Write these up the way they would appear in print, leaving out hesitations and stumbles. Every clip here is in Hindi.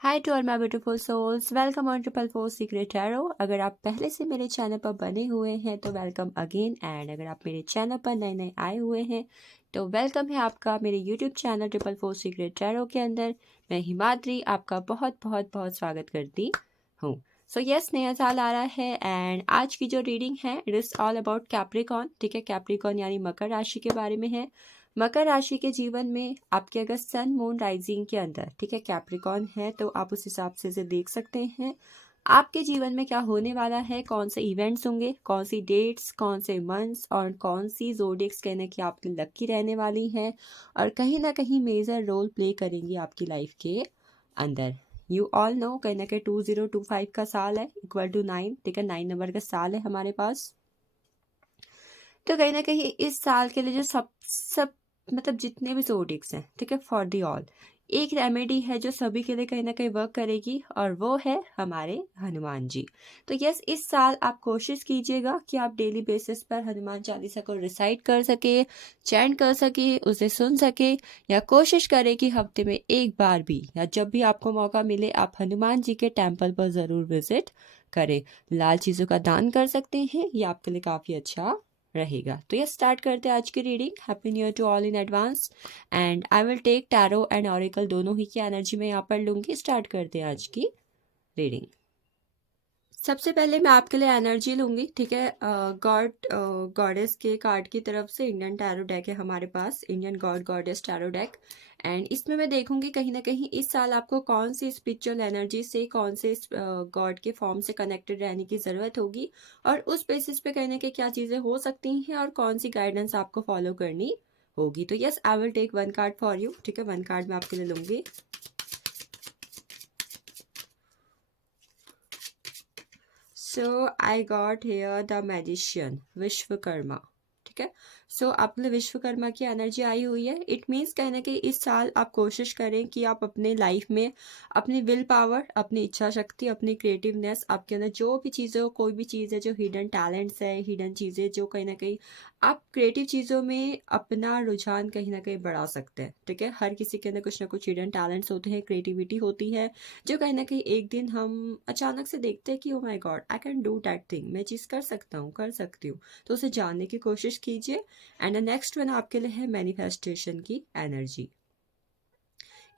Hi to all my beautiful souls, welcome on triple four secret tarot. अगर आप पहले से मेरे चैनल पर बने हुए हैं तो वेलकम अगेन, एंड अगर आप मेरे चैनल पर नए नए आए हुए हैं तो वेलकम है आपका मेरे YouTube channel triple four secret tarot के अंदर। मैं हिमाद्री आपका बहुत बहुत बहुत स्वागत करती हूँ। सो यस, नया साल आ रहा है एंड आज की जो रीडिंग है it is all about Capricorn. ठीक है, कैप्रिकॉन यानी मकर राशि के बारे में है। मकर राशि के जीवन में आपके अगर सन मून राइजिंग के अंदर ठीक है कैप्रिकॉन है तो आप उस हिसाब से इसे देख सकते हैं आपके जीवन में क्या होने वाला है, कौन से इवेंट्स होंगे, कौन सी डेट्स, कौन से मंथ्स और कौन सी जोडिक्स कहने की आपकी लकी रहने वाली हैं और कहीं ना कहीं मेजर रोल प्ले करेंगी आपकी लाइफ के अंदर। यू ऑल नो कहीं ना कहीं 2025 का साल है इक्वल टू 9। ठीक है, 9 नंबर का साल है हमारे पास। तो कहीं ना कहीं इस साल के लिए जो सब सब मतलब जितने भी जोडिक्स हैं ठीक है फॉर दी ऑल, एक रेमेडी है जो सभी के लिए कहीं ना कहीं वर्क करेगी और वो है हमारे हनुमान जी। तो यस, इस साल आप कोशिश कीजिएगा कि आप डेली बेसिस पर हनुमान चालीसा को रिसाइट कर सके, चैंट कर सके, उसे सुन सके, या कोशिश करें कि हफ्ते में एक बार भी या जब भी आपको मौका मिले आप हनुमान जी के टेम्पल पर ज़रूर विजिट करें। लाल चीज़ों का दान कर सकते हैं, ये आपके लिए काफ़ी अच्छा रहेगा। तो ये स्टार्ट करते हैं आज की reading. Happy new year to all in advance and I will take tarot and oracle दोनों ही की एनर्जी में यहाँ पर लूंगी। स्टार्ट करते हैं आज की रीडिंग। सबसे पहले मैं आपके लिए एनर्जी लूंगी। ठीक है, गॉडेस के कार्ड की तरफ से इंडियन टैरो डेक है हमारे पास, Indian god goddess tarot deck. And इसमें मैं देखूंगी कहीं ना कहीं इस साल आपको कौन सी स्पिरिचुअल एनर्जी से, कौन से गॉड के फॉर्म से कनेक्टेड रहने की ज़रूरत होगी और उस बेसिस पे कहीं ना कहीं क्या चीज़ें हो सकती हैं और कौन सी गाइडेंस आपको फॉलो करनी होगी। तो yes, I will take one card for you. ठीक है, वन कार्ड मैं आपके लिए लूंगी। So I got here the magician, Vishwakarma. ठीक है, सो आपने विश्वकर्मा की एनर्जी आई हुई है। इट मीन्स कहीं ना कहीं इस साल आप कोशिश करें कि आप अपने लाइफ में अपनी विल पावर, अपनी इच्छा शक्ति, अपनी क्रिएटिवनेस, आपके अंदर जो भी चीज़ें हो, कोई भी चीज़ है जो हिडन टैलेंट्स है, हिडन चीज़ें जो कहीं ना कहीं आप क्रिएटिव चीज़ों में अपना रुझान कहीं ना कहीं बढ़ा सकते हैं। ठीक है, हर किसी के अंदर कुछ ना कुछ हिडन टैलेंट्स होते हैं, क्रिएटिविटी होती है जो कहीं ना कहीं एक दिन हम अचानक से देखते हैं कि oh my God I can do that thing, मैं चीज़ कर सकता हूँ, कर सकती हूँ। तो उसे जानने की कोशिश कीजिए। एंड नेक्स्ट वन आपके लिए है मैनिफेस्टेशन की एनर्जी।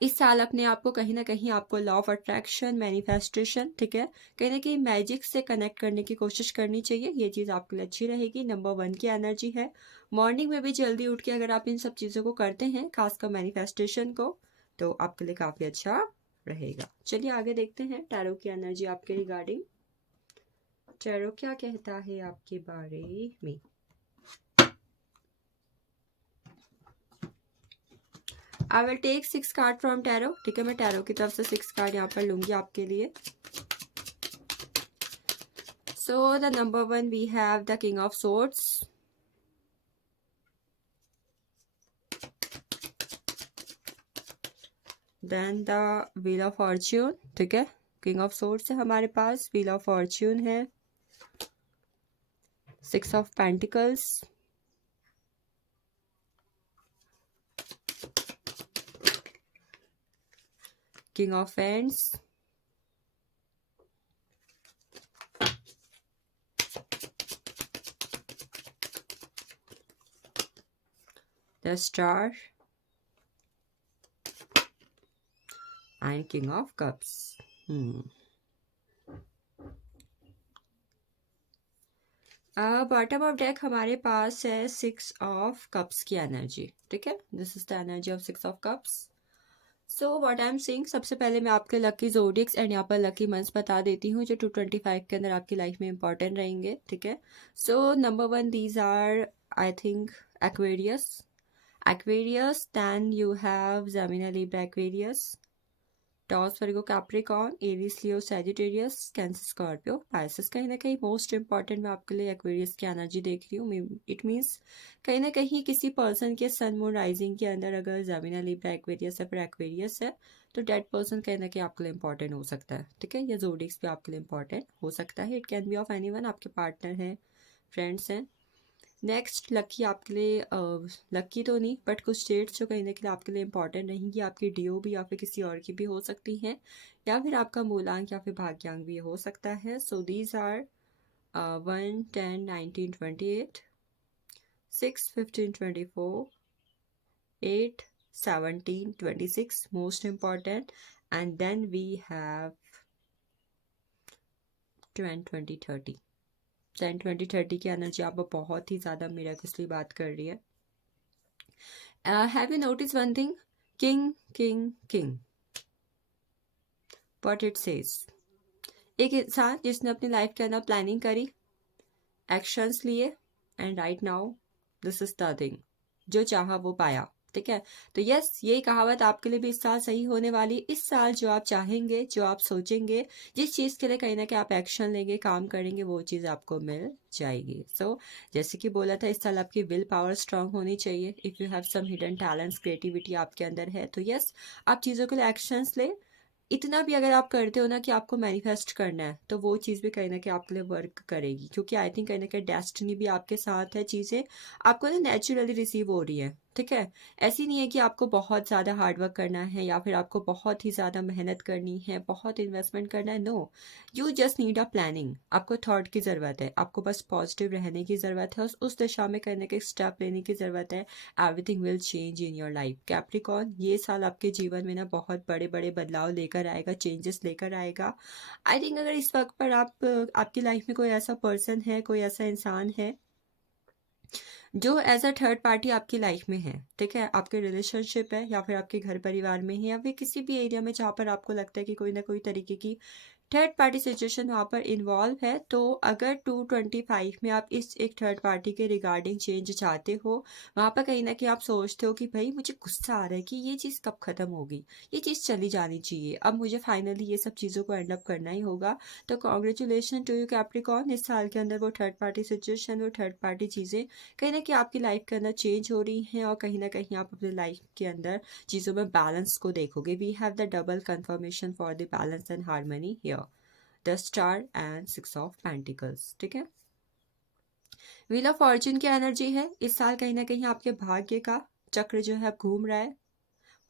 इस साल अपने आप को कहीं ना कहीं आपको लॉ ऑफ अट्रैक्शन, मैनिफेस्टेशन, ठीक है, कहीं ना कहीं मैजिक से कनेक्ट करने की कोशिश करनी चाहिए। ये चीज़ आपके लिए अच्छी रहेगी। नंबर 1 की एनर्जी है। मॉर्निंग में भी जल्दी उठ के अगर आप इन सब चीज़ों को करते हैं, खासकर मैनिफेस्टेशन को, तो आपके लिए काफ़ी अच्छा रहेगा। चलिए आगे देखते हैं टैरो की एनर्जी आपके रिगार्डिंग। टैरो क्या कहता है आपके बारे में। I will take 6 card from tarot. ठीक है, मैं टैरो की तरफ से 6 कार्ड यहाँ पर लूंगी आपके लिए। So the number 1 we have the king of swords, then the wheel of fortune. ठीक है, किंग ऑफ सोर्ड्स है हमारे पास, व्हील ऑफ फॉर्च्यून है, 6 of pentacles, king of ends, the star and king of cups. Bottom of deck हमारे पास है 6 ऑफ कप्स की एनर्जी। ठीक है, this is the energy of 6 of cups. So what I am saying, सबसे पहले मैं आपके लकी ज़ोडिएक्स एंड यहाँ पर लकी मंथ्स बता देती हूँ जो 225 के अंदर आपकी लाइफ में इंपॉर्टेंट रहेंगे, ठीक है। So number 1 these are I think Aquarius. Aquarius, then you have Gemini, Libra, Aquarius, Taurus, Virgo, Capricorn, Aries, Leo, Sagittarius, Cancer, Scorpio, Pisces. कहीं ना कहीं मोस्ट इंपॉर्टेंट मैं आपके लिए एक्वेरियस की एनर्जी देख रही हूँ। इट मीन्स कहीं ना कहीं किसी पर्सन के सन मून राइजिंग के अंदर अगर जेमिनी, लिब्रा, एक्वेरियस है, फिर एक्वेरियस है, तो डेट पर्सन कहीं ना कहीं आपके लिए इंपॉर्टेंट हो सकता है, ठीक है। या जोडिक्स भी आपके लिए इंपॉर्टेंट हो सकता है। It can be of anyone, आपके पार्टनर हैं, फ्रेंड्स हैं। नेक्स्ट लकी आपके लिए लकी तो नहीं बट कुछ डेट्स जो कहीं ना कहीं आपके लिए इंपॉर्टेंट रहेंगी, आपकी डीओ भी या फिर किसी और की भी हो सकती हैं, या फिर आपका मूलांक या फिर भाग्यांक भी हो सकता है। So these are 1, 10, 19, 28, 6, 15, 24, 8, 17, 26 most important, and then we have 10, 20, 30। 10, 20, 30 की एनर्जी आप बहुत ही ज़्यादा मिराकलसली बात कर रही है। Have you noticed one thing? King, king, king. What it says? एक इंसान जिसने अपनी लाइफ के अंदर प्लानिंग करी, एक्शंस लिए, and right now this is the thing, जो चाहा वो पाया, ठीक है। तो यस, ये कहावत आपके लिए भी इस साल सही होने वाली। इस साल जो आप चाहेंगे, जो आप सोचेंगे, जिस चीज़ के लिए कहीं ना कहीं आप एक्शन लेंगे, काम करेंगे, वो चीज़ आपको मिल जाएगी। सो जैसे कि बोला था, इस साल आपकी विल पावर स्ट्रांग होनी चाहिए। If you have some hidden talents, creativity आपके अंदर है, तो यस, आप चीज़ों के लिए एक्शंस ले। इतना भी अगर आप करते हो ना कि आपको मैनिफेस्ट करना है, तो वो चीज़ भी कहीं ना कहीं आपके लिए वर्क करेगी, क्योंकि आई थिंक कहीं ना कहीं डेस्टिनी भी आपके साथ है। चीज़ें आपको ना नेचुरली रिसीव हो रही है, ठीक है। ऐसी नहीं है कि आपको बहुत ज़्यादा हार्डवर्क करना है या फिर आपको बहुत ही ज़्यादा मेहनत करनी है, बहुत इन्वेस्टमेंट करना है। No, you just need a planning. आपको थॉट की ज़रूरत है, आपको बस पॉजिटिव रहने की ज़रूरत है, उस दिशा में करने के स्टेप लेने की ज़रूरत है। Everything will change in your life. Capricorn, ये साल आपके जीवन में ना बहुत बड़े बड़े बदलाव लेकर आएगा, चेंजेस लेकर आएगा। आई थिंक अगर इस वक्त पर आपकी लाइफ में कोई ऐसा पर्सन है, कोई ऐसा इंसान है जो एज अ थर्ड पार्टी आपकी लाइफ में है, ठीक है, आपके रिलेशनशिप है या फिर आपके घर परिवार में है या फिर किसी भी एरिया में जहाँ पर आपको लगता है कि कोई ना कोई तरीके की थर्ड पार्टी सिचुएशन वहाँ पर इन्वॉल्व है, तो अगर 225 में आप इस एक थर्ड पार्टी के रिगार्डिंग चेंज चाहते हो, वहाँ पर कहीं ना कहीं आप सोचते हो कि भाई मुझे गुस्सा आ रहा है कि ये चीज़ कब ख़त्म होगी, ये चीज़ चली जानी चाहिए, अब मुझे फाइनली ये सब चीज़ों को एंड अप करना ही होगा। तो कॉन्ग्रेचुलेशन टू यू कैप्रिकॉर्न, इस साल के अंदर वो थर्ड पार्टी सिचुएशन, वो थर्ड पार्टी चीज़ें कहीं ना कहीं आपकी लाइफ के अंदर चेंज हो रही हैं, और कहीं ना कहीं आप अपनी लाइफ के अंदर चीज़ों में बैलेंस को देखोगे। We have the double confirmation for the balance and harmony here, the star and 6 of pentacles, ठीक है। व्हील ऑफ फॉर्च्यून की एनर्जी है। इस साल कहीं ना कहीं आपके भाग्य का चक्र जो है घूम रहा है।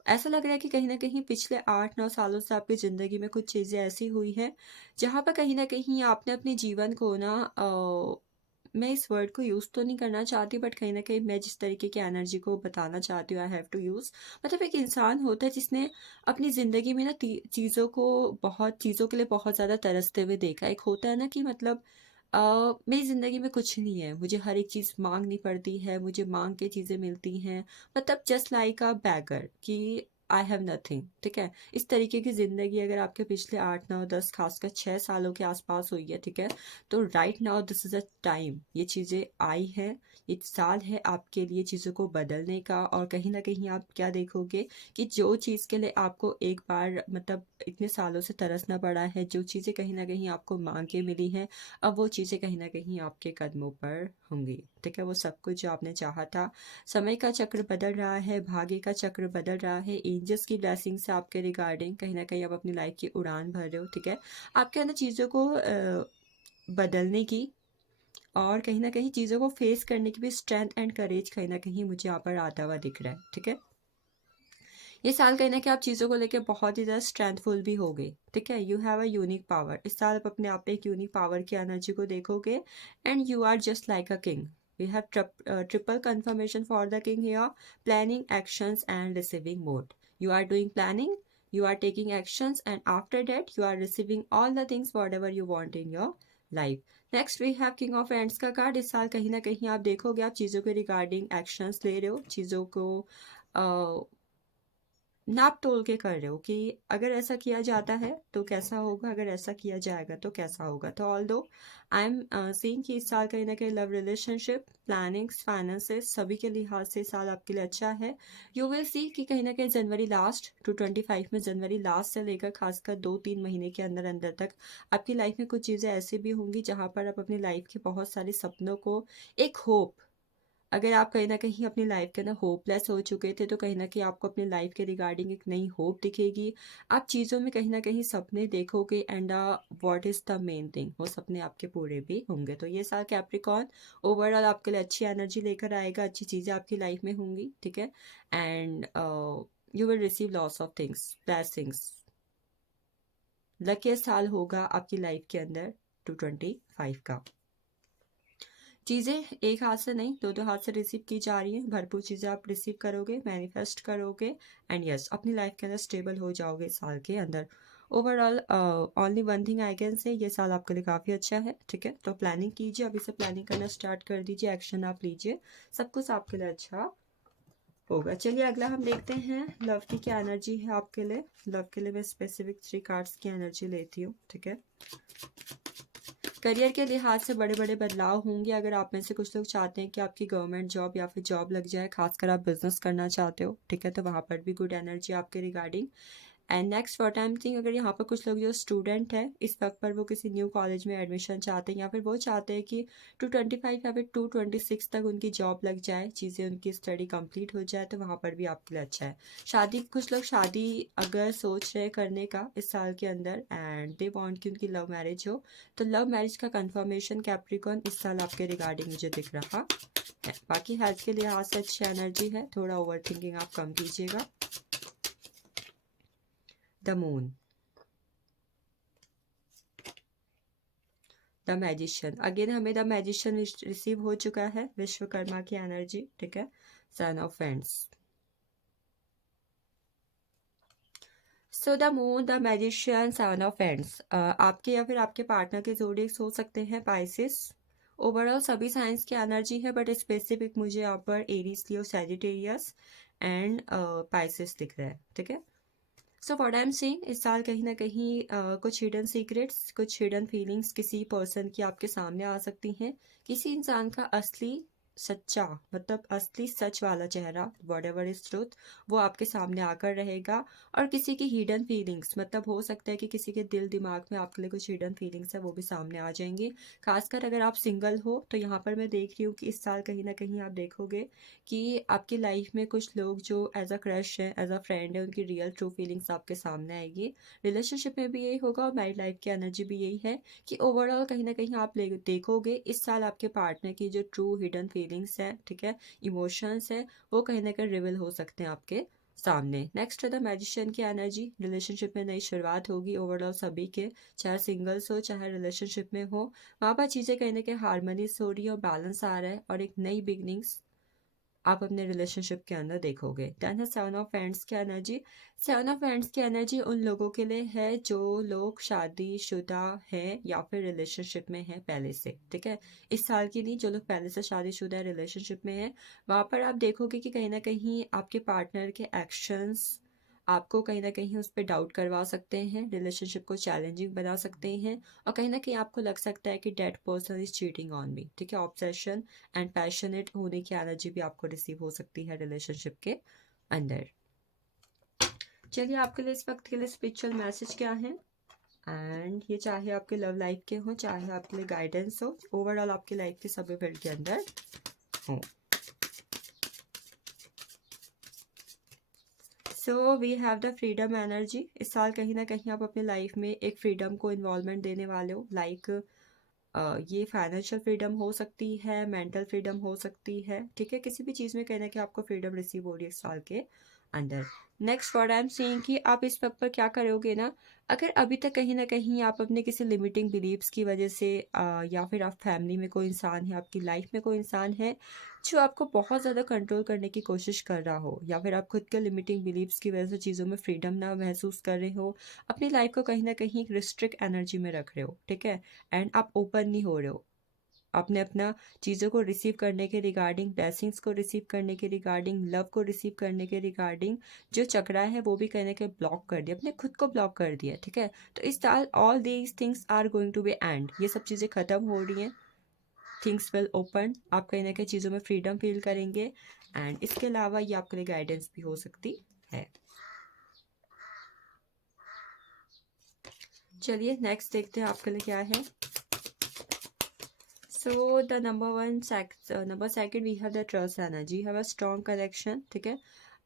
ऐसा लग रहा है कि कहीं ना कहीं पिछले 8-9 सालों से आपकी ज़िंदगी में कुछ चीज़ें ऐसी हुई हैं जहाँ पर कहीं ना कहीं आपने अपने जीवन को ना मैं इस वर्ड को यूज़ तो नहीं करना चाहती, बट कहीं ना कहीं मैं जिस तरीके की एनर्जी को बताना चाहती हूँ, आई हैव टू यूज़, मतलब एक इंसान होता है जिसने अपनी ज़िंदगी में ना चीज़ों के लिए बहुत ज़्यादा तरसते हुए देखा। एक होता है ना कि मतलब मेरी ज़िंदगी में कुछ नहीं है, मुझे हर एक चीज़ मांगनी पड़ती है, मुझे मांग के चीज़ें मिलती हैं, मतलब जस्ट लाइक अ बैगर कि आई हैव नथिंग, ठीक है। इस तरीके की ज़िंदगी अगर आपके पिछले 8, 9, 10, खासकर 6 सालों के आसपास हुई है, ठीक है, तो right now this is a time, ये चीज़ें आई हैं, ये साल है आपके लिए चीज़ों को बदलने का। और कहीं ना कहीं आप क्या देखोगे कि जो चीज़ के लिए आपको एक बार मतलब इतने सालों से तरसना पड़ा है, जो चीज़ें कहीं ना कहीं आपको मांग के मिली हैं, अब वो चीज़ें कहीं ना कहीं आपके कदमों पर होंगी, ठीक है। वो सब कुछ जो आपने चाहा था, समय का चक्र बदल रहा है, भाग्य का चक्र बदल रहा है, एंजल्स की ब्लेसिंग से आपके रिगार्डिंग कहीं ना कहीं आप अपनी लाइफ की उड़ान भर रहे हो, ठीक है। आपके अंदर चीज़ों को बदलने की और कहीं ना कहीं चीज़ों को फेस करने की भी स्ट्रेंथ एंड करेज कहीं ना कहीं मुझे यहाँ पर आता हुआ दिख रहा है, ठीक है। ये साल कहीं ना कहीं आप चीज़ों को लेकर बहुत ही ज़्यादा स्ट्रेंथफुल भी हो गए, ठीक है। You have a unique power. इस साल आप अपने आप में एक यूनिक पावर की एनर्जी को देखोगे, and you are just like a king. We have triple confirmation for the king here, planning, actions and receiving mode. You are doing planning, you are taking actions, and after that you are receiving all the things whatever you want in your life. Next we have king of wands का कार्ड। इस साल कहीं ना कहीं आप देखोगे आप चीज़ों के रिगार्डिंग एक्शंस ले रहे हो, चीज़ों को नाप तोल के कर रहे हो कि अगर ऐसा किया जाता है तो कैसा होगा, अगर ऐसा किया जाएगा तो कैसा होगा। तो ऑल दो आई एम सीइंग कि इस साल कहीं ना कहीं लव, रिलेशनशिप, प्लानिंग्स, फाइनेंसेस सभी के लिहाज से साल आपके लिए अच्छा है। यू विल सी कि कहीं ना कहीं जनवरी लास्ट टू 25 में, जनवरी लास्ट से लेकर खासकर 2-3 महीने के अंदर अंदर तक आपकी लाइफ में कुछ चीज़ें ऐसी भी होंगी जहाँ पर आप अपनी लाइफ के बहुत सारे सपनों को, एक होप, अगर आप कहीं न कहीं अपनी लाइफ के अंदर होपलेस हो चुके थे तो कहीं न कहीं आपको अपनी लाइफ के रिगार्डिंग एक नई होप दिखेगी। आप चीज़ों में कहीं न कहीं सपने देखोगे and what is the main thing, वो सपने आपके पूरे भी होंगे। तो ये साल कैप्रिकॉर्न ओवरऑल आपके लिए अच्छी एनर्जी लेकर आएगा, अच्छी चीज़ें आपकी लाइफ में होंगी, ठीक है? And you will receive lots of things, blessings. Luckiest साल होगा आपकी लाइफ के अंदर 225 का। चीज़ें एक हाथ से नहीं, दो दो हाथ से रिसीव की जा रही हैं। भरपूर चीज़ें आप रिसीव करोगे, मैनिफेस्ट करोगे एंड यस अपनी लाइफ के अंदर स्टेबल हो जाओगे इस साल के अंदर। Overall only one thing I can say, ये साल आपके लिए काफ़ी अच्छा है, ठीक है? तो प्लानिंग कीजिए, अभी से प्लानिंग करना स्टार्ट कर दीजिए, एक्शन आप लीजिए, सब कुछ आपके लिए अच्छा होगा। चलिए अगला हम देखते हैं लव की क्या एनर्जी है आपके लिए। लव के लिए मैं स्पेसिफिक 3 कार्ड्स की एनर्जी लेती हूँ, ठीक है? करियर के लिहाज से बड़े बड़े बदलाव होंगे। अगर आप में से कुछ लोग चाहते हैं कि आपकी गवर्नमेंट जॉब या फिर जॉब लग जाए, खासकर आप बिजनेस करना चाहते हो, ठीक है? तो वहाँ पर भी गुड एनर्जी आपके regarding. And next what I am think, अगर यहाँ पर कुछ लोग जो स्टूडेंट हैं इस वक्त पर वो किसी न्यू कॉलेज में एडमिशन चाहते हैं या फिर वो चाहते हैं कि 225 या फिर 226 तक उनकी जॉब लग जाए, चीज़ें उनकी स्टडी कंप्लीट हो जाए, तो वहाँ पर भी आपके लिए अच्छा है। शादी, कुछ लोग शादी अगर सोच रहे हैं करने का इस साल के अंदर एंड दे वांट कि उनकी लव मैरिज हो, तो लव मैरिज का कंफर्मेशन कैप्रिकॉर्न इस साल आपके रिगार्डिंग मुझे दिख रहा है। बाकी हेल्थ के लिहाज से अच्छी एनर्जी है, थोड़ा ओवर थिंकिंग आप कम कीजिएगा। The moon, the magician, again हमें द मैजिशियन रिसीव हो चुका है, विश्वकर्मा की एनर्जी, ठीक है? Son of friends, so the moon, the magician, son of friends, आपके या फिर आपके पार्टनर के जोडिएक्स हो सकते हैं पाइसिस। ओवरऑल सभी साइंस की एनर्जी है बट स्पेसिफिक मुझे यहाँ पर Aries, Leo, Sagittarius and Pisces दिख रहा है, ठीक है? So what I am saying, इस साल कहीं ना कहीं कुछ हिडन सीक्रेट्स, कुछ हिडन फीलिंग्स किसी पर्सन की आपके सामने आ सकती हैं। किसी इंसान का असली सच्चा, मतलब असली सच वाला चेहरा, वट एवर इज ट्रूथ, वो आपके सामने आकर रहेगा। और किसी की हिडन फीलिंग्स, मतलब हो सकता है कि किसी के दिल दिमाग में आपके लिए कुछ हिडन फीलिंग्स है, वो भी सामने आ जाएंगी। खासकर अगर आप सिंगल हो तो यहाँ पर मैं देख रही हूँ कि इस साल कहीं ना कहीं आप देखोगे कि आपकी लाइफ में कुछ लोग जो एज अ क्रश है, एज अ फ्रेंड है, उनकी रियल ट्रू फीलिंग्स आपके सामने आएगी। रिलेशनशिप में भी यही होगा और मैरिड लाइफ की एनर्जी भी यही है कि ओवरऑल कहीं ना कहीं आप देखोगे इस साल आपके पार्टनर की जो ट्रू हिडन फीलिंग्स है, ठीक है, इमोशंस है, वो कहीं ना कहीं रिवील हो सकते हैं आपके सामने। नेक्स्ट है द मैजिशियन की एनर्जी, रिलेशनशिप में नई शुरुआत होगी ओवरऑल सभी के, चाहे सिंगल्स हो चाहे रिलेशनशिप में हो, वहाँ पर चीज़ें कहीं ना कहीं हारमोनीस हो रही है और बैलेंस आ रहा है और एक नई बिगनिंग्स आप अपने रिलेशनशिप के अंदर देखोगे। देन है सेवन ऑफ फ्रेंड्स की एनर्जी। सेवन ऑफ फ्रेंड्स की एनर्जी उन लोगों के लिए है जो लोग शादीशुदा हैं या फिर रिलेशनशिप में हैं पहले से, ठीक है? इस साल की नहीं, जो लोग पहले से शादीशुदा रिलेशनशिप में हैं, वहाँ पर आप देखोगे कि कहीं ना कहीं आपके पार्टनर के एक्शंस आपको कहीं ना कहीं उस पर डाउट करवा सकते हैं, रिलेशनशिप को चैलेंजिंग बना सकते हैं और कहीं ना कहीं आपको लग सकता है कि that person is cheating on me, ठीक है? ऑब्सेशन एंड पैशनेट होने की एनर्जी भी आपको रिसीव हो सकती है रिलेशनशिप के अंदर। चलिए आपके लिए इस वक्त के लिए स्पिरिचुअल मैसेज क्या है, एंड ये चाहे आपके लव लाइफ के हो चाहे आपके लिए गाइडेंस हो, ओवरऑल आपकी लाइफ के सभी फील्ड के अंदर हो। So we have the freedom energy. इस साल कहीं ना कहीं आप अपने लाइफ में एक फ्रीडम को इन्वॉल्वमेंट देने वाले हो, लाइक ये फाइनेंशियल फ्रीडम हो सकती है, मेंटल फ्रीडम हो सकती है, ठीक है? किसी भी चीज़ में कहना कि आपको फ्रीडम रिसीव हो रही है इस साल के अंदर। Next what I am saying कि आप इस वक्त पर क्या करोगे ना, अगर अभी तक कहीं ना कहीं आप अपने किसी लिमिटिंग बिलीव्स की वजह से या फिर आप फैमिली में कोई इंसान है, आपकी लाइफ में कोई इंसान है जो आपको बहुत ज़्यादा कंट्रोल करने की कोशिश कर रहा हो, या फिर आप खुद के लिमिटिंग बिलीव्स की वजह से चीज़ों में फ्रीडम ना महसूस कर रहे हो, अपनी लाइफ को कहीं ना कहीं एक रिस्ट्रिक्ट एनर्जी में रख रहे हो, ठीक है? एंड आप ओपन नहीं हो रहे हो, आपने अपना चीज़ों को रिसीव करने के रिगार्डिंग, ब्लेसिंग्स को रिसीव करने के रिगार्डिंग, लव को रिसीव करने के रिगार्डिंग जो चक्रा है वो भी कहीं ना कहीं ब्लॉक कर दिया, अपने खुद को ब्लॉक कर दिया, ठीक है। तो इस साल all these things are going to be and, ये सब चीज़ें ख़त्म हो रही हैं, थिंग्स विल ओपन, आप कहीं ना कहीं चीज़ों में फ्रीडम फील करेंगे। एंड इसके अलावा ये आपके लिए गाइडेंस भी हो सकती है। चलिए नेक्स्ट देखते हैं आपके लिए क्या है। So the number second we have the trust energy, have a strong connection, ठीक है।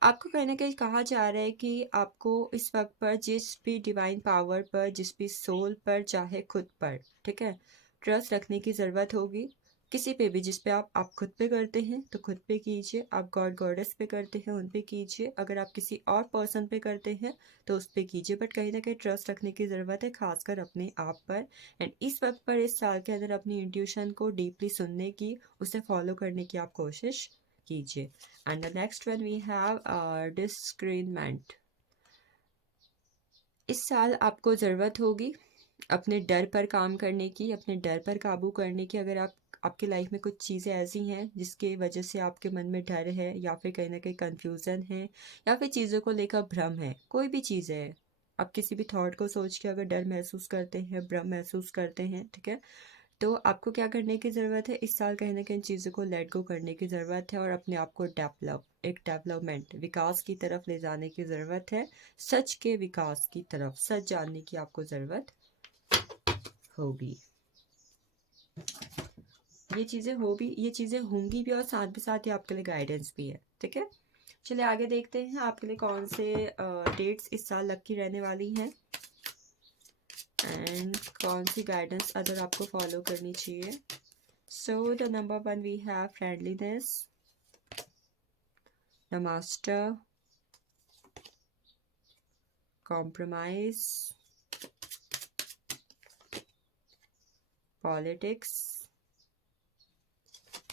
आपको कहीं ना कहीं कहा जा रहा है कि आपको इस वक्त पर जिस भी डिवाइन पावर पर, जिस भी सोल पर, चाहे खुद पर, ठीक है, ट्रस्ट रखने की ज़रूरत होगी। किसी पे भी, जिस पे आप खुद पे करते हैं तो खुद पे कीजिए, आप गॉड गॉडेस पे करते हैं उन पे कीजिए, अगर आप किसी और पर्सन पे करते हैं तो उस पे कीजिए, बट कहीं ना कहीं ट्रस्ट रखने की ज़रूरत है, खासकर अपने आप पर। एंड इस वक्त पर, इस साल के अंदर अपनी इंट्यूशन को डीपली सुनने की, उसे फॉलो करने की आप कोशिश कीजिए। And the next one we have discernment. इस साल आपको ज़रूरत होगी अपने डर पर काम करने की, अपने डर पर काबू करने की। अगर आपकी लाइफ में कुछ चीज़ें ऐसी हैं जिसके वजह से आपके मन में डर है, या फिर कहीं ना कहीं कंफ्यूजन है, या फिर चीज़ों को लेकर भ्रम है, कोई भी चीज़ है, आप किसी भी थॉट को सोच के अगर डर महसूस करते हैं, भ्रम महसूस करते हैं, ठीक है, तो आपको क्या करने की ज़रूरत है, इस साल कहीं ना कहीं चीज़ों को लेट गो करने की ज़रूरत है और अपने आप को एक डेवलपमेंट, विकास की तरफ ले जाने की ज़रूरत है, सच के विकास की तरफ, सच जानने की आपको ज़रूरत होगी। ये चीज़ें होंगी भी और साथ भी साथ ही आपके लिए गाइडेंस भी है, ठीक है। चलिए आगे देखते हैं आपके लिए कौन से डेट्स इस साल लकी रहने वाली हैं एंड कौन सी गाइडेंस अदर आपको फॉलो करनी चाहिए। So the number 1 we have friendliness, the master, compromise, politics,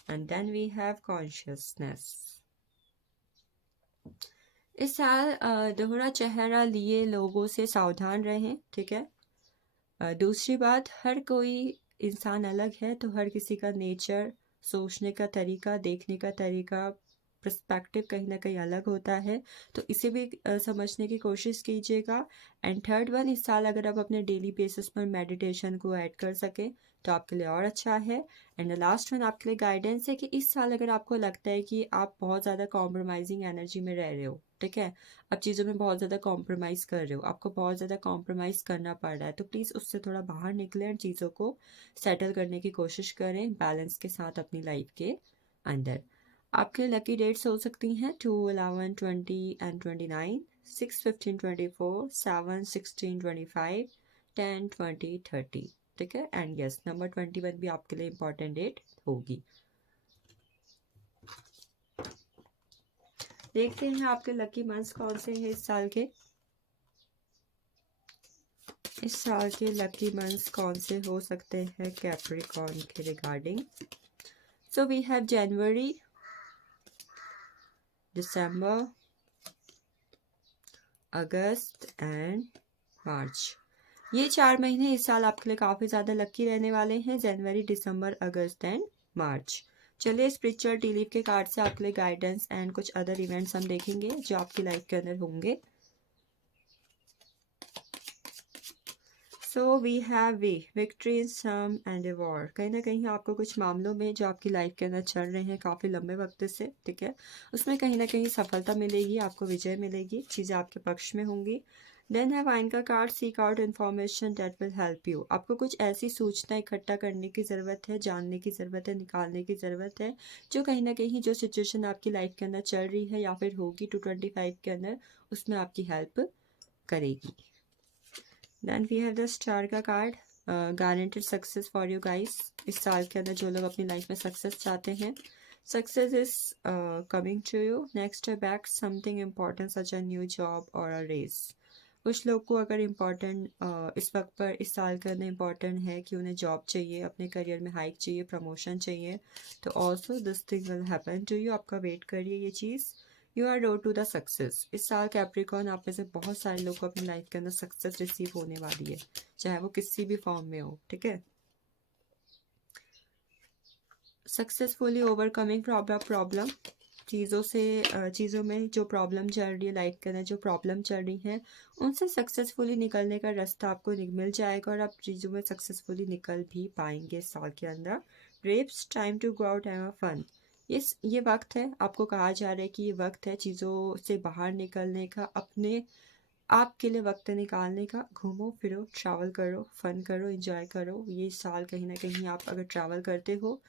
and then we have consciousness। इस साल दोहरा चेहरा लिए लोगों से सावधान रहें, ठीक है। दूसरी बात, हर कोई इंसान अलग है, तो हर किसी का नेचर, सोचने का तरीका, देखने का तरीका, पर्सपेक्टिव कहीं ना कहीं अलग होता है, तो इसे भी समझने की कोशिश कीजिएगा। एंड थर्ड वन, इस साल अगर आप अपने डेली बेसिस पर मेडिटेशन को ऐड कर सकें तो आपके लिए और अच्छा है। एंड द लास्ट वन आपके लिए गाइडेंस है कि इस साल अगर आपको लगता है कि आप बहुत ज़्यादा कॉम्प्रोमाइजिंग एनर्जी में रह रहे हो, ठीक है, आप चीज़ों में बहुत ज़्यादा कॉम्प्रोमाइज़ कर रहे हो, आपको बहुत ज़्यादा कॉम्प्रोमाइज़ करना पड़ रहा है, तो प्लीज़ उससे थोड़ा बाहर निकलें और चीज़ों को सेटल करने की कोशिश करें बैलेंस के साथ अपनी लाइफ के अंदर। आपके लकी डेट्स हो सकती हैं 2, 11, 20 एंड 29, 6, 15, 24, 7, 16, 25, 10, 20, 30, ठीक है। एंड यस, नंबर 21 भी आपके लिए इम्पॉर्टेंट डेट होगी। देखते हैं आपके लकी मंथ्स कौन से हैं इस साल के। इस साल के लकी मंथ्स कौन से हो सकते हैं कैप्रिकॉर्न के regarding. So we have January, December, August and March. ये 4 महीने इस साल आपके लिए काफ़ी ज़्यादा लकी रहने वाले हैं, जनवरी, दिसंबर, अगस्त एंड मार्च। चलिए स्पिरिचुअल टी लीफ के कार्ड से आपके लिए गाइडेंस एंड कुछ अदर इवेंट्स हम देखेंगे जो आपकी लाइफ के अंदर होंगे। So we have victory in some and a war. कहीं ना कहीं आपको कुछ मामलों में जो आपकी लाइफ के अंदर चल रहे हैं काफ़ी लंबे वक्त से, ठीक है, उसमें कहीं ना कहीं सफलता मिलेगी, आपको विजय मिलेगी, चीज़ें आपके पक्ष में होंगी। देन है वाइन का card, seek out information that will help you. आपको कुछ ऐसी सूचना इकट्ठा करने की ज़रूरत है, जानने की ज़रूरत है, निकालने की ज़रूरत है, जो कहीं ना कहीं जो सिचुएशन आपकी लाइफ के अंदर चल रही है या फिर होगी 225 के अंदर, उसमें आपकी हेल्प करेगी। Then we have the star का card, guaranteed success for you guys. इस साल के अंदर जो लोग अपनी लाइफ में सक्सेस चाहते हैं, success is coming to you. Next है back something important such a new job और अ रेस। कुछ लोग को अगर इम्पॉर्टेंट इस वक्त पर, इस साल के अंदर इम्पॉर्टेंट है कि उन्हें जॉब चाहिए, अपने करियर में हाइक चाहिए, प्रमोशन चाहिए, तो also this thing will happen to you. आपका वेट करिए ये चीज़। You are road to the success. इस साल कैप्रिकॉर्न आप में से बहुत सारे लोग को अपनी लाइफ के अंदर सक्सेस रिसीव होने वाली है, चाहे वो किसी भी फॉर्म में हो, ठीक है। सक्सेसफुली ओवरकमिंग प्रॉब्लम, चीज़ों में जो प्रॉब्लम चल रही है, लाइफ के अंदर जो प्रॉब्लम चल रही है, उनसे सक्सेसफुली निकलने का रास्ता आपको मिल जाएगा और आप चीज़ों में सक्सेसफुली निकल भी पाएंगे इस साल के अंदर। Grapes time to go out and fun, ये वक्त है, आपको कहा जा रहा है कि ये वक्त है चीज़ों से बाहर निकलने का, अपने आपके लिए वक्त निकालने का। घूमो फिरो, ट्रैवल करो, फन करो, एंजॉय करो। ये साल कहीं ना कहीं आप अगर ट्रैवल करते हो,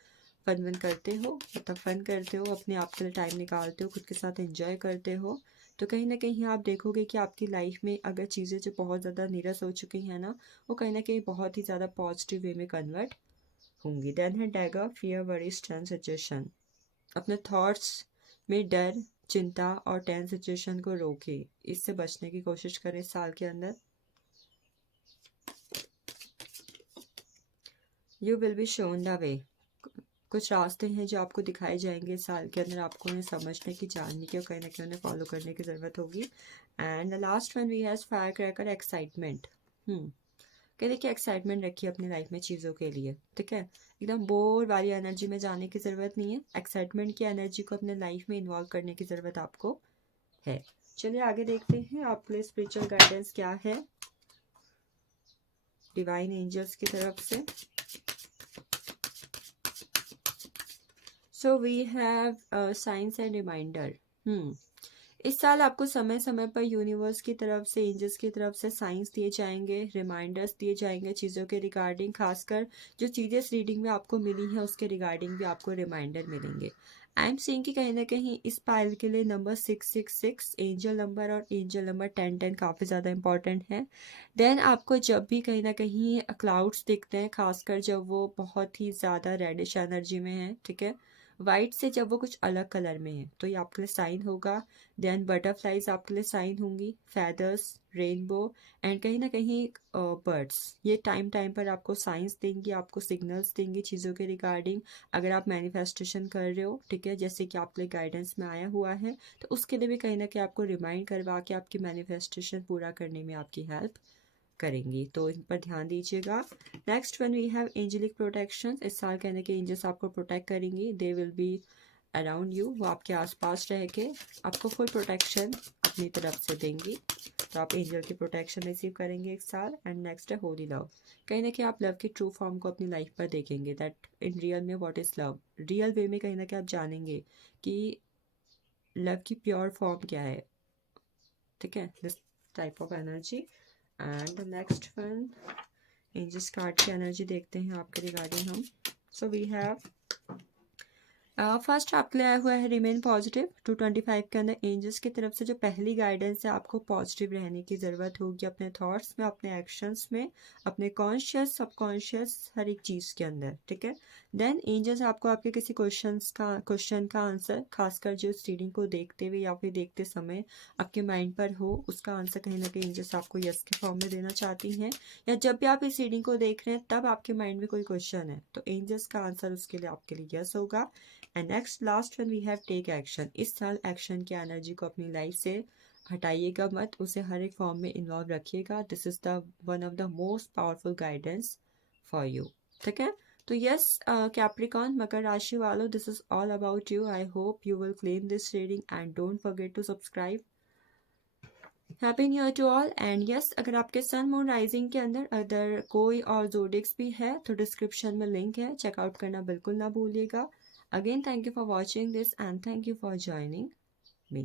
फन करते हो, मतलब फन करते हो, अपने आप के लिए टाइम निकालते हो, खुद के साथ एंजॉय करते हो, तो कहीं ना कहीं आप देखोगे कि आपकी लाइफ में अगर चीज़ें जो बहुत ज़्यादा नीरस हो चुकी हैं ना, वो कहीं ना कहीं बहुत ही ज़्यादा पॉजिटिव वे में कन्वर्ट होंगी। देन है dagger, fear, worry, tense situation. अपने थॉट्स में डर, चिंता और टेंस सिचुएशन को रोके, इससे बचने की कोशिश करें इस साल के अंदर। You will be shown the way, कुछ रास्ते हैं जो आपको दिखाए जाएंगे इस साल के अंदर, आपको उन्हें समझने की, जानने की और कहीं ना कहीं उन्हें फॉलो करने की ज़रूरत होगी। And the last one we has fire cracker, excitement. कह देखिए एक्साइटमेंट रखिए अपनी लाइफ में चीज़ों के लिए, ठीक है। एकदम बोर वाली एनर्जी में जाने की ज़रूरत नहीं है, एक्साइटमेंट की एनर्जी को अपने लाइफ में इन्वॉल्व करने की ज़रूरत आपको है। चलिए आगे देखते हैं आपके लिए स्पिरिचुअल गाइडेंस क्या है डिवाइन एंजल्स की तरफ से। So we have signs and reminder. इस साल आपको समय समय पर यूनिवर्स की तरफ से, एंजल्स की तरफ से साइंस दिए जाएंगे, रिमाइंडर्स दिए जाएंगे चीज़ों के रिगार्डिंग, खासकर जो चीज़ें इस रीडिंग में आपको मिली हैं उसके रिगार्डिंग भी आपको रिमाइंडर मिलेंगे। आई एम सीइंग कि कहीं ना कहीं इस पाइल के लिए नंबर 666 एंजल नंबर और एंजल नंबर 1010 काफ़ी ज़्यादा इंपॉर्टेंट है। देन आपको जब भी कहीं ना कहीं क्लाउड्स दिखते हैं, खासकर जब वो बहुत ही ज़्यादा रेडिश एनर्जी में है, ठीक है, वाइट से जब वो कुछ अलग कलर में है, तो ये आपके लिए साइन होगा। देन बटरफ्लाइज आपके लिए साइन होंगी, फेदर्स, रेनबो एंड कहीं ना कहीं बर्ड्स, ये टाइम टाइम पर आपको साइंस देंगी, आपको सिग्नल्स देंगी चीज़ों के रिगार्डिंग। अगर आप मैनिफेस्टेशन कर रहे हो, ठीक है, जैसे कि आपके गाइडेंस में आया हुआ है, तो उसके लिए भी कहीं ना कहीं आपको रिमाइंड करवा के आपकी मैनिफेस्टेशन पूरा करने में आपकी हेल्प करेंगी, तो इन पर ध्यान दीजिएगा। Next one we have angelic protection. इस साल कहने के एंजल्स आपको प्रोटेक्ट करेंगी, they will be around you, वो आपके आसपास रह के आपको फुल प्रोटेक्शन अपनी तरफ से देंगी, तो आप एंजल की प्रोटेक्शन रिसीव करेंगे इस साल। एंड नेक्स्ट है होली लव, कहीं ना कहीं आप लव की ट्रू फॉर्म को अपनी लाइफ पर देखेंगे, दैट इन रियल में what is love, real way में कहीं ना कहीं आप जानेंगे कि लव की प्योर फॉर्म क्या है, ठीक है, this type of energy. And the next one, angels card की एनर्जी देखते हैं आपके रिगार्डिंग हम। सो वी हैव फर्स्ट आपके लिए आया हुआ है रिमेन पॉजिटिव। 225 के अंदर एंजल्स की तरफ से जो पहली गाइडेंस है, आपको पॉजिटिव रहने की ज़रूरत होगी अपने थॉट्स में, अपने एक्शंस में, अपने कॉन्शियस सबकॉन्शियस हर एक चीज़ के अंदर, ठीक है। देन एंजल्स आपको आपके किसी क्वेश्चन का आंसर, खासकर जो इस रीडिंग को देखते हुए या फिर देखते समय आपके माइंड पर हो, उसका आंसर कहीं ना कहीं एंजल्स आपको यस के फॉर्म में देना चाहती हैं, या जब भी आप इस रीडिंग को देख रहे हैं तब आपके माइंड में कोई क्वेश्चन है, तो एंजल्स का आंसर उसके लिए आपके लिए यस होगा। And next last one we have take action. इस साल एक्शन की एनर्जी को अपनी लाइफ से हटाइएगा मत, उसे हर एक फॉर्म में इन्वॉल्व रखिएगा। This is the one of the most powerful guidance for you, ठीक है। तो यस कैप्रिकॉन, मकर राशि वालों, this is all about you. I hope you will claim this reading and don't forget to subscribe. Happy new year to all. And yes, अगर आपके सन मून राइजिंग के अंदर अदर कोई और जोडिक्स भी है तो डिस्क्रिप्शन में लिंक है, चेकआउट करना बिल्कुल ना भूलिएगा। Again, thank you for watching this and thank you for joining me.